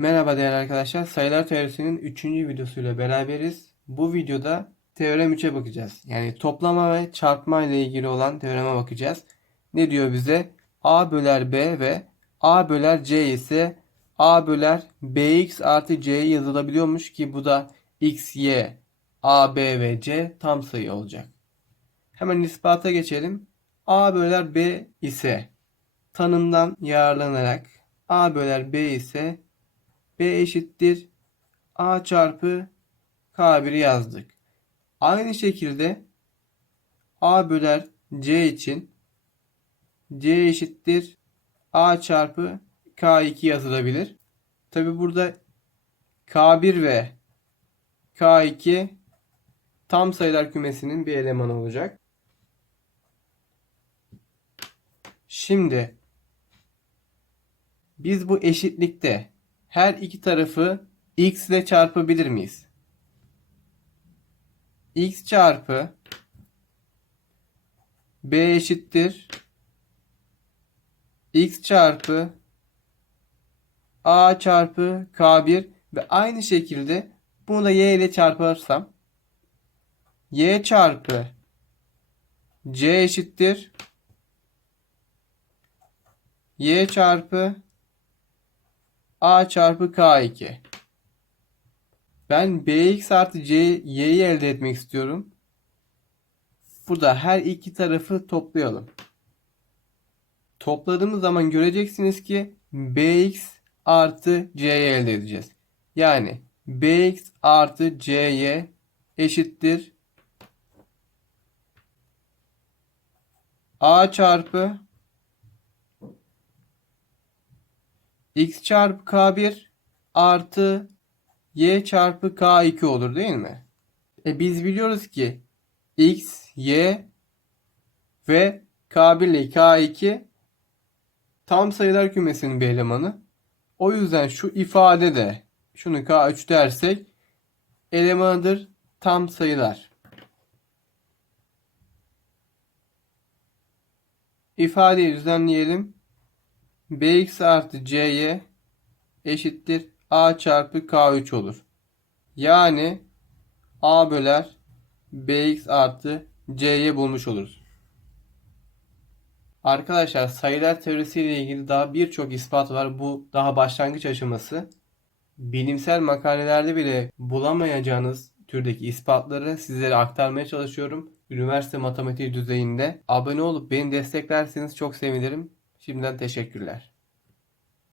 Merhaba değerli arkadaşlar. Sayılar teorisinin 3. videosuyla beraberiz. Bu videoda teorem 3'e bakacağız. Yani toplama ve çarpma ile ilgili olan teoreme bakacağız. Ne diyor bize? A böler B ve A böler C ise A böler BX artı C yazılabiliyormuş ki bu da X, Y, A, B ve C tam sayı olacak. Hemen ispata geçelim. A böler B ise tanımdan yararlanarak A böler B ise B eşittir A çarpı K1'i yazdık. Aynı şekilde A böler C için C eşittir A çarpı K2 yazılabilir. Tabi burada K1 ve K2 tam sayılar kümesinin bir elemanı olacak. Şimdi biz bu eşitlikte her iki tarafı x ile çarpabilir miyiz? x çarpı b eşittir x çarpı a çarpı k1 ve aynı şekilde bunu da y ile çarparsam y çarpı c eşittir y çarpı a çarpı k2. Ben bx artı c y'yi elde etmek istiyorum. Burada her iki tarafı toplayalım. Topladığımız zaman göreceksiniz ki bx artı c'yi elde edeceğiz. Yani bx artı cy eşittir a çarpı x çarpı k1 artı y çarpı k2 olur değil mi? E biz biliyoruz ki x, y ve k1 ile k2 tam sayılar kümesinin bir elemanı. O yüzden şu ifade de şunu k3 dersek elemanıdır tam sayılar. İfadeyi düzenleyelim bx artı cy eşittir a çarpı k3 olur. Yani a böler bx artı c'yi bulmuş oluruz. Arkadaşlar sayılar teorisiyle ilgili daha birçok ispat var. Bu daha başlangıç aşaması. Bilimsel makalelerde bile bulamayacağınız türdeki ispatları sizlere aktarmaya çalışıyorum. Üniversite matematiği düzeyinde. Abone olup beni desteklerseniz çok sevinirim. Şimdiden teşekkürler.